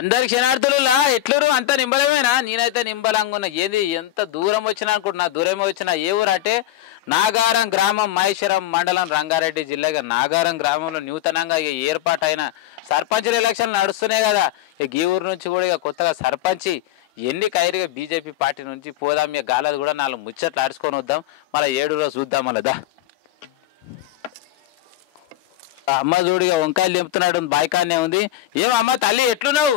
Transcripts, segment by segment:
అందరికి క్షణార్థులు ఎట్లరు అంత నింబలమేనా? నేనైతే నింబలంగా ఉన్నా. ఏది ఎంత దూరం వచ్చినా అనుకుంటున్నా, దూరం వచ్చినా. ఏ ఊరు అంటే నాగారం గ్రామం, మహేశ్వరం మండలం, రంగారెడ్డి జిల్లా. నాగారం గ్రామంలో నూతనంగా ఇక ఏర్పాటైన సర్పంచుల ఎలక్షన్లు నడుస్తున్నాయి కదా. ఇక ఈ ఊరు నుంచి కూడా ఇక కొత్తగా సర్పంచి ఎన్నికైరుగా బీజేపీ పార్టీ నుంచి పోదాం. ఇక గాలది కూడా 4 ముచ్చట్లు ఆడుచుకొని వద్దాం. మళ్ళీ 7 రోజు చూద్దాం. మళ్ళా అమ్మ చూడిగా వంకాయలు తెంపుతున్నాడు, బాయికానే ఉంది. ఏమమ్మా తల్లి ఎట్లున్నావు?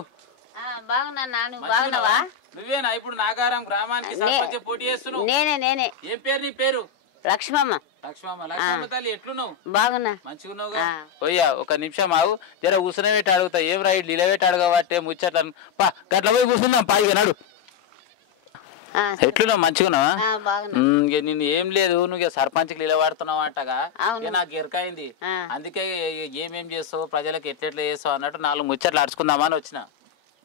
నువ్వేనా ఇప్పుడు నాగారం గ్రామానికి సర్పంచ్ పోటీ చేస్తున్నావు? నేనే. ఏం పేరు నీ పేరు? లక్ష్మమ్మ. లక్ష్మమ్మ తల్లి ఎట్లున్నావు? బాగున్నా. మంచిగున్నావు. పోయ్యా ఒక నిమిషం ఆగు, జర కూర్చునే పెట్టి అడుగుతా. ఏం రైడ్ నిలబెట్టి అడగబట్టే ముచ్చట్లను పా గట్ల పోయి కూర్చుందాం. పాయిగా నాడు. ఎట్లున్నావు? మంచిగున్నావా? నిన్ను ఏం లేదు, నువ్వు సర్పంచ్కి నిలబడుతున్నావు అంటగా. నాకు ఎరకైంది. అందుకే ఏమేం చేస్తావు, ప్రజలకు ఎట్లెట్లా చేస్తావు అన్నట్టు 4 ముచ్చట్లు అడుచుకుందామని వచ్చిన.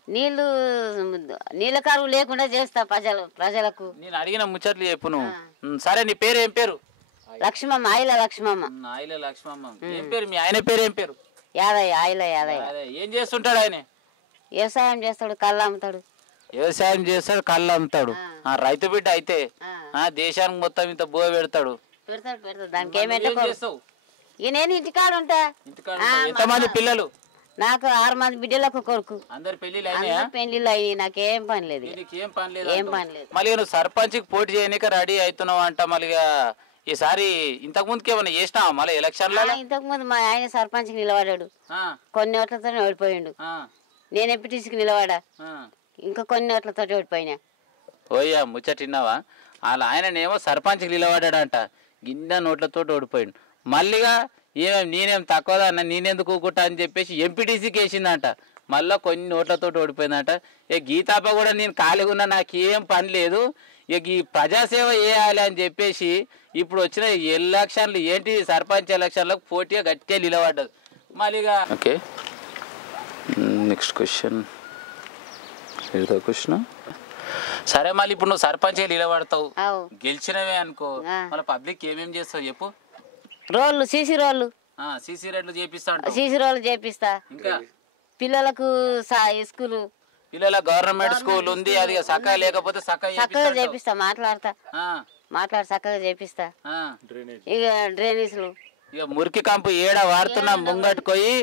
నీళ్ళ కరువు లేకుండా చేస్తా ప్రజలకు. నేను అడిగిన ముచ్చట్లు చెప్పు నువ్వు. సరే నీ పేరు ఏం పేరు? లక్ష్మమ్మ. ఆయిల లక్ష్మమ్మ. ఆయిల లక్ష్మమ్మ. ఏం పేరు మీ ఆయన పేరు? ఏం పేరు? యాదయ్య. ఆయిల యాదయ్య. ఏం చేస్తుంటాడు ఆయన? వ్యవసాయం చేస్తాడు, కళ్ళు అమ్ముతాడు. వ్యవసాయం చేస్తాడు, కళ్ళు అమ్ముతాడు. రైతు బిడ్డ అయితే దేశానికి మొత్తం ఇంత బో పెడతాడు. దానికి ఏమైనా చేస్తావు? ఇక నేను ఇంటికాడ ఉంటా. ఎంతమంది పిల్లలు? నాకు 6 మంది బిడ్డలకు కొడుకు. అందరు పెళ్లిళ్ళు అయ్యి నాకేం పని లేదు. ఏం పని లేదు. మళ్ళీ నువ్వు సర్పంచ్ పోటీ చేయనిక రెడీ అవుతున్నావు అంట. మళ్ళీ ఈసారి ఇంతకు ముందుకి ఏమన్నా చేసినావా మళ్ళీ ఎలక్షన్లో? ఇంతకు ముందు మా ఆయన సర్పంచ్ నిలబడాడు, కొన్ని ఓట్లతో ఓడిపోయాడు. నేను ఎంపీటీసీకి నిలబడా, ఇంకా కొన్ని ఓట్లతో ఓడిపోయినా. ఓయ్యా ముచ్చటిన్నావా? వాళ్ళ ఆయననేమో సర్పంచ్కి నిలబడ్డాడంట, గిన్నె నోట్లతో ఓడిపోయాడు. మళ్ళీగా నేనేం తక్కువదా అన్న, నేనెందుకు ఊకుంటా అని చెప్పేసి ఎంపీటీసీకి వేసిందంట. మళ్ళీ కొన్ని నోట్లతో ఓడిపోయిందంట. ఇక గీతాప కూడా నేను ఖాళీగా ఉన్నా, నాకేం పని లేదు, ఇక ఈ ప్రజాసేవ చేయాలి అని చెప్పేసి ఇప్పుడు వచ్చిన ఎలక్షన్లు ఏంటి సర్పంచ్ ఎలక్షన్లకు పోటీగా గట్టిగా నిలబడ్డది. మళ్ళీగా ఓకే నెక్స్ట్ క్వశ్చన్. సరే మళ్ళీ ఇప్పుడు నువ్వు సర్పంచ్ నిలబడతావు, గెలిచినవే అనుకో, మళ్ళీ పబ్లిక్ ఏమేం చేస్తావు చెప్పు? రోడ్లు, సీసీ రోడ్లు. సీసీ రోడ్లు చేపిస్తా. సీసీ రోడ్లు చేపిస్తా. ఇంకా పిల్లలకు స్కూల్, పిల్లల గవర్నమెంట్ స్కూల్ ఉంది, అది చక్కగా లేకపోతే చక్కగా చేపిస్తా. మాట్లాడి చక్కగా చేపిస్తా. ఇక డ్రైనేజీలు, ఇక మురికి కంపు ఏడ వాడుతున్నా ముంగట్టుకోయి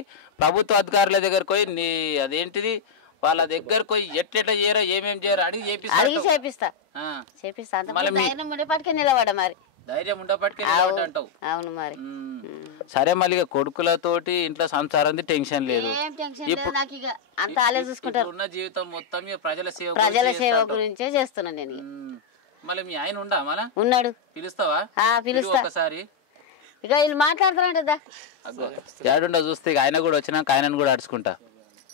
ప్రభుత్వ అధికారుల దగ్గరకు పోయి నీ అదేంటిది వాళ్ళ దగ్గరకు పోయి ఎట్లెట్లా చేయరో ఏమేం చేయరో అడిగి చేపిస్తా. ఉండేపటికే నిలబడ, మరి ధైర్యం ఉండేపటికే నిలబడ అంటావు. అవును మరి. సరే మళ్ళీ కొడుకులతోటి ఇంట్లో సంసారం టెన్షన్ లేదు. అంత ఆలే చూసుకుంటారు. ఉన్న జీవితం మొత్తం ప్రజల సేవ గురించే చేస్తున్నా నేను. మళ్ళీ మీ ఆయన ఉండా? మళ్ళా ఉన్నాడు. పిలుస్తావా? పిలుస్తా ఒకసారి. ఇక వీళ్ళు మాట్లాడుతున్నాడు. ఏడుండో చూస్తే ఆయన కూడా వచ్చినాక ఆయనను కూడా అడుచుకుంటా.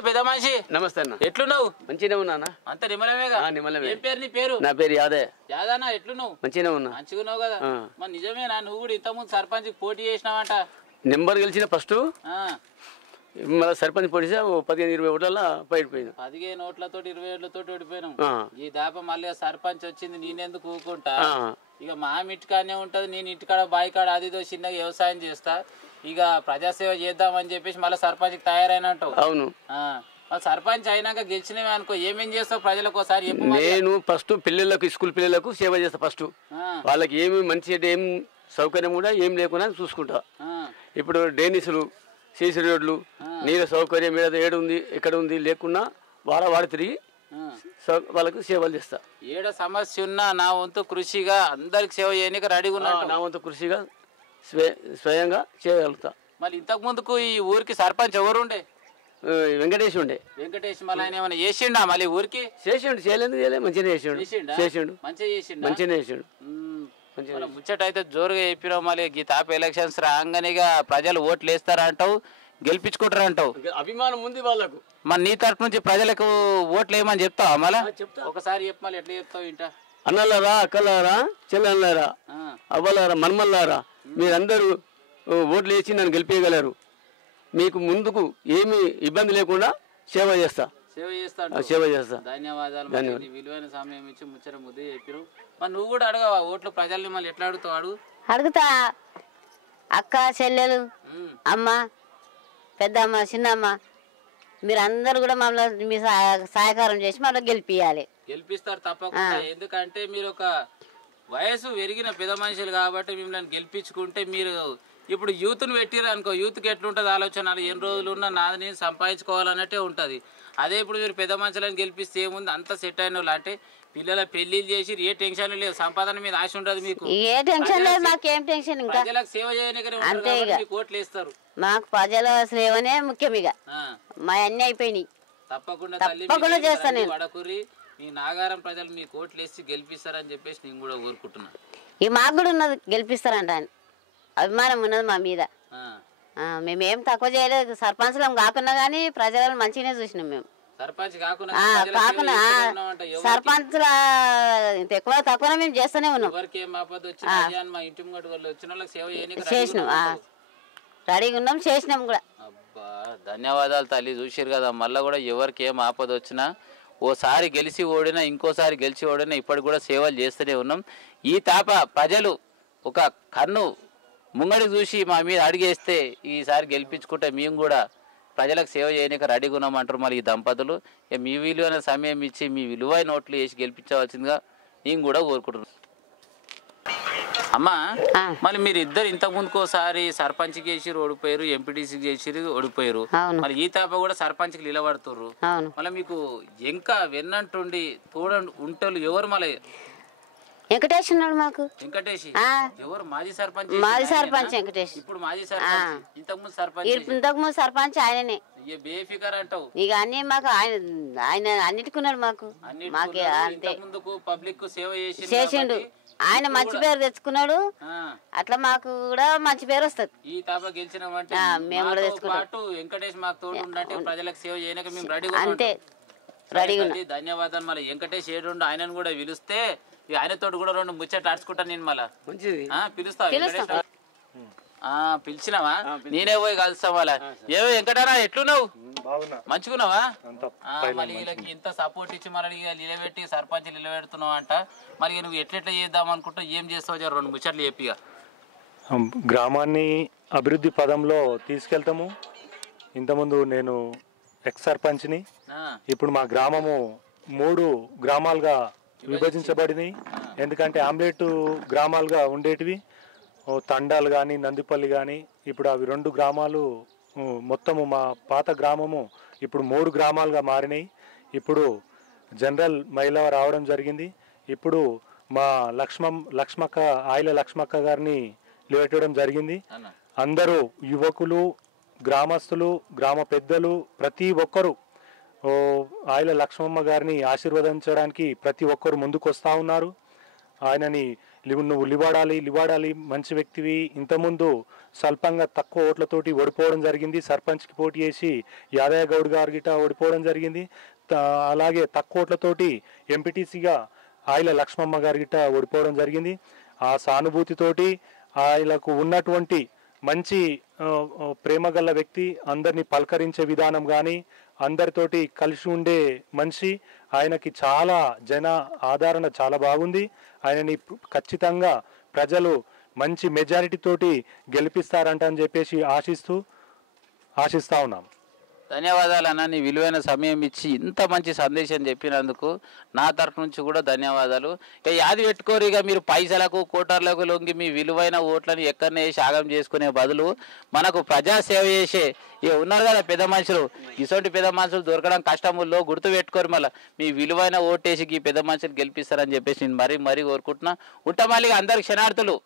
పెద్ద మనిషి నమస్తే అన్న. ఎట్లున్నావు? మంచిగా ఉన్నా. అంత నిమ్మలమేగా? నిమ్మలమే. ఏం పేరు నీ పేరు? నా పేరు యాదే. యాదన్నా ఎట్లున్నావు? మంచిగా ఉన్నా. మంచిగా కదా? మరి నిజమేనా నువ్వు కూడా ఇంతకుముందు సర్పంచ్ పోటీ చేసినావంట? నెంబర్ గెలిచిన ఫస్ట్, మళ్ళీ సర్పంచ్ పోటీ 15-20 ఓట్ల పైపోయినా. 15 ఓట్లతో 20 ఓట్లతో ఓడిపోయినాం. ఈ దాప మళ్ళీ సర్పంచ్ వచ్చింది, నేనెందుకు ఊకుంటా? ఇక మా ఇంటికాడనే ఉంటది, నేను ఇంటికాడ బాయికాడ అదిదో చిన్నగా వ్యవసాయం చేస్తా, ఇక ప్రజాసేవ చేద్దామని చెప్పేసి మళ్ళీ సర్పంచ్ తయారైనంటావు. అవును. సర్పంచ్ అయినాక గెలిచినవే అనుకో, ఏమేం చేస్తావు ప్రజలకు ఒకసారి? నేను ఫస్ట్ పిల్లలకు, స్కూల్ పిల్లలకు సేవ చేస్తా. ఫస్ట్ వాళ్ళకి ఏమి మంచి ఏం సౌకర్యం కూడా ఏం లేకుండా చూసుకుంటా. ఇప్పుడు డ్రైనేజీలు, సీసీ రోడ్లు, నీళ్ళ సౌకర్యం ఏడుంది ఎక్కడ ఉంది లేకున్నా వాడ తిరిగి వాళ్ళకు సేవలు చేస్తా. ఏడ సమస్య ఉన్నా నా వంతు కృషిగా అందరికి సేవ చేయడానికి రెడీగా ఉన్నా. నా వంతు కృషిగా స్వయంగా చేయగలుగుతా. మళ్ళీ ఇంతకు ముందుకు ఈ ఊరికి సర్పంచ్ ఎవరు ఉండే? వెంకటేష్ ఉండే. వెంకటేష్ మళ్ళీ ఆయన ఏమైనా చేసిండా మళ్ళీ ఊరికి? చేసిండు. చేయలేదు, మంచిగా చేసిండు. మంచిగా చేసిండు. ముచ్చట అయితే జోరుగా చెప్పినావు. మళ్ళీ గీతాప ఎలక్షన్స్ రాగానేగా ప్రజలు ఓట్లు వేస్తారా అంటావు, గెలిపించుకుంటారా అంటావు. అభిమానం ఉంది వాళ్ళకు. మరి నీ తరఫు నుంచి ప్రజలకు ఓట్లు వేయమని చెప్తావా? మళ్ళీ ఒకసారి చెప్పు, మళ్ళీ ఎట్లా చెప్తావు? ఇంట అన్నలారా, అక్కలారా, చెల్లెళ్ళారా, అవ్వలారా, మన్మల్లారా, మీరందరూ ఓట్లు వేసి నన్ను గెలిపేయగలరు. మీకు ముందుకు ఏమి ఇబ్బంది లేకుండా సేవ చేస్తా. ధన్యవాదాలు. విలువైన సమయం ఇచ్చి ముచ్చట ముద్దు చెప్పిరు. మరి నువ్వు కూడా అడగవా ఓట్లు ప్రజల్ని? మళ్ళీ ఎట్లా అడుగుతావు? అడుగుతా. అక్క, చెల్లెలు, అమ్మ, పెద్దమ్మ, చిన్నమ్మ మీరు అందరు కూడా మమ్మల్ని మీ సహకారం చేసి మమ్మల్ని గెలిపియాలి. గెలిపిస్తారు తప్పకుండా. ఎందుకంటే మీరు ఒక వయసు పెరిగిన పెద్ద మనుషులు కాబట్టి మిమ్మల్ని గెలిపించుకుంటే మీరు ఇప్పుడు యూత్ను పెట్టిరు అనుకో, యూత్కి ఎట్లుంటుంది ఆలోచన, ఎన్ని రోజులు ఉన్నా నాది నేను సంపాదించుకోవాలన్నట్టే ఉంటుంది. అదే ఇప్పుడు మీరు పెద్ద మనుషులను గెలిపిస్తే ఏముంది, అంత సెట్ అయిన వాళ్ళు అంటే పిల్లల పెళ్లిళ్ళు చేసి ఏ టెన్షన్ లేదు, సంపాదన మీద ఆశ ఉంటుంది మీకు, ఏ టెన్షన్ లేదు, మాకేం టెన్షన్. ఇంకా ప్రజలకు సేవ చేయడానికి ఓట్లు వేస్తారు. మాకు ప్రజల సేవనే ముఖ్యం. ఇక మా అన్నీ అయిపోయినాయి. తప్పకుండా చేస్తాను నేను. వడకూరి మీ నాగారం ప్రజలు మీ ఓట్లు వేసి గెలిపిస్తారని చెప్పేసి నేను కూడా కోరుకుంటున్నాను. ఈ మాకు కూడా ఉన్నది, గెలిపిస్తారంట అని అభిమానం ఉన్నది మా మీద. మేమేం తక్కువ చేయలేదు, సర్పంచ్లం కాకున్నా కానీ ప్రజలను మంచిగానే చూసినాం మేము. కాకుండా సర్పంచ్ల ఎక్కువ తక్కువ మేము చేస్తూనే ఉన్నాం, చేసినాం, రెడీగా ఉన్నాం, చేసినాం కూడా. అబ్బా ధన్యవాదాలు తల్లి. చూసారు కదా, మళ్ళీ కూడా ఎవరికి ఏం ఆపద వచ్చినా ఓసారి గెలిచి ఓడినా ఇంకోసారి గెలిచి ఓడినా ఇప్పటికి కూడా సేవలు చేస్తూనే ఉన్నాం. ఈ తాప ప్రజలు ఒక కన్ను ముంగడి చూసి మా మీద అడిగేస్తే ఈసారి గెలిపించుకుంటే మేము కూడా ప్రజలకు సేవ చేయడానికి రెడీగా ఉన్నామంటారు. మరి ఈ దంపతులు మీ విలువైన సమయం ఇచ్చి మీ విలువైన ఓట్లు వేసి గెలిపించవలసిందిగా నేను కూడా కోరుకుంటున్నాను. అమ్మా మరి మీరు ఇద్దరు ఇంతకు ముందుకోసారి సర్పంచ్ చేసిరు ఓడిపోయారు, ఎంపీటీసీ చేసిరు ఓడిపోయారు, మరి ఈ తాప కూడా సర్పంచ్కి నిలబడుతుర్రు. మళ్ళీ మీకు ఇంకా వెన్నంటుండి తోడ ఉంటలు ఎవరు? మళ్ళీ వెంకటేష్ ఉన్నాడు మాకు. వెంకటేష్ ఎవరు? మాజీ సర్పంచ్. మాజీ సర్పంచ్ వెంకటేష్. ఇప్పుడు మాజీ సర్పంచ్, ఇంతకుముందు సర్పంచ్. ఇంతకుముందు సర్పంచ్ ఆయననే. బేఫికర్ అంటావు ఇక అన్ని మాకు ఆయన అన్నిటికున్నాడు మాకు. మాకు అంతే, పబ్లిక్ సేవ చేసిండు. ఆయన మంచి పేరు తెచ్చుకున్నాడు, అట్లా మాకు కూడా మంచి పేరు వస్తుంది. ఈ తాప గెలిచినామంటే మేము కూడా తెచ్చుకున్నాం. వెంకటేష్ మాకు తోడు ఉండంటే ప్రజలకు సేవ చేయడానికి మేము రెడీ. అంతే, రెడీగా. ధన్యవాదాలు. మళ్ళీ వెంకటేష్ ఏడుండు ఆయనను కూడా పిలిస్తే ఆయనతో కూడా రెండు ముచ్చట ఆడుచుకుంటాను నేను. మళ్ళా పిలుస్తా. పిలిచినావా? నేనే పోయి కలుస్తా. మళ్ళా ఏవో వెంకటరా ఎట్లున్నావు? మంచిగున్నావా? మళ్ళీ వీళ్ళకి ఇంత సపోర్ట్ ఇచ్చి మళ్ళీ నిలబెట్టి సర్పంచ్ నిలబెడుతున్నావు అంట. మరి నువ్వు ఎట్లెట్లా చేద్దాం అనుకుంటా, ఏం చేస్తావు? రెండు ముచ్చట్లు చెప్పిగా. గ్రామాన్ని అభివృద్ధి పదంలో తీసుకెళ్తాము. ఇంతకుముందు నేను ఎక్స్ సర్పంచ్ని. ఇప్పుడు మా గ్రామము 3 గ్రామాలుగా విభజించబడింది. ఎందుకంటే ఆమ్లెట్ గ్రామాలుగా ఉండేటివి తండాలు కానీ నందిపల్లి కానీ, ఇప్పుడు అవి 2 గ్రామాలు మొత్తము మా పాత గ్రామము ఇప్పుడు 3 గ్రామాలుగా మారినాయి. ఇప్పుడు జనరల్ మహిళ రావడం జరిగింది. ఇప్పుడు మా లక్ష్మక్క ఆయిల లక్ష్మక్క గారిని లేవటం జరిగింది. అందరూ యువకులు, గ్రామస్తులు, గ్రామ పెద్దలు ప్రతి ఒక్కరూ ఆయిల లక్ష్మమ్మ గారిని ఆశీర్వదించడానికి ప్రతి ఒక్కరు ముందుకు వస్తూ ఉన్నారు. ఆయనని నువ్వు లివాడాలి, మంచి వ్యక్తివి. ఇంతకుముందు స్వల్పంగా తక్కువ ఓట్లతోటి ఓడిపోవడం జరిగింది. సర్పంచ్కి పోటీ చేసి యాదయ్య గౌడ్ గారి గిట ఓడిపోవడం జరిగింది. అలాగే తక్కువ ఓట్లతోటి ఎంపీటీసీగా ఆయిల లక్ష్మమ్మ గారి గిట ఓడిపోవడం జరిగింది. ఆ సానుభూతితోటి ఆయనకు ఉన్నటువంటి మంచి ప్రేమగల వ్యక్తి, అందరినీ పలకరించే విధానం కానీ, అందరితోటి కలిసి ఉండే మనిషి. ఆయనకి చాలా జన ఆదరణ చాలా బాగుంది. ఆయనని ఖచ్చితంగా ప్రజలు మంచి మెజారిటీ తోటి గెలిపిస్తారంట అని చెప్పేసి ఆశిస్తా ఉన్నాం. ధన్యవాదాలు అన్న. నీ విలువైన సమయం ఇచ్చి ఇంత మంచి సందేశం చెప్పినందుకు నా తరఫు నుంచి కూడా ధన్యవాదాలు. ఇక యాది పెట్టుకోరు, ఇక మీరు పైసలకు కోటర్లకు లొంగి మీ విలువైన ఓట్లను ఎక్కడనే సాగం చేసుకునే బదులు మనకు ప్రజాసేవ చేసే ఇక ఉన్నారు కదా పెద్ద మనుషులు, ఇటువంటి పెద్ద మనుషులు దొరకడం కష్టముల్లో గుర్తు పెట్టుకోరు. మళ్ళీ మీ విలువైన ఓటేసి ఈ పెద్ద మనుషులు గెలిపిస్తారని చెప్పేసి నేను మరీ కోరుకుంటున్నా. మళ్ళీ అందరికి క్షణార్థులు.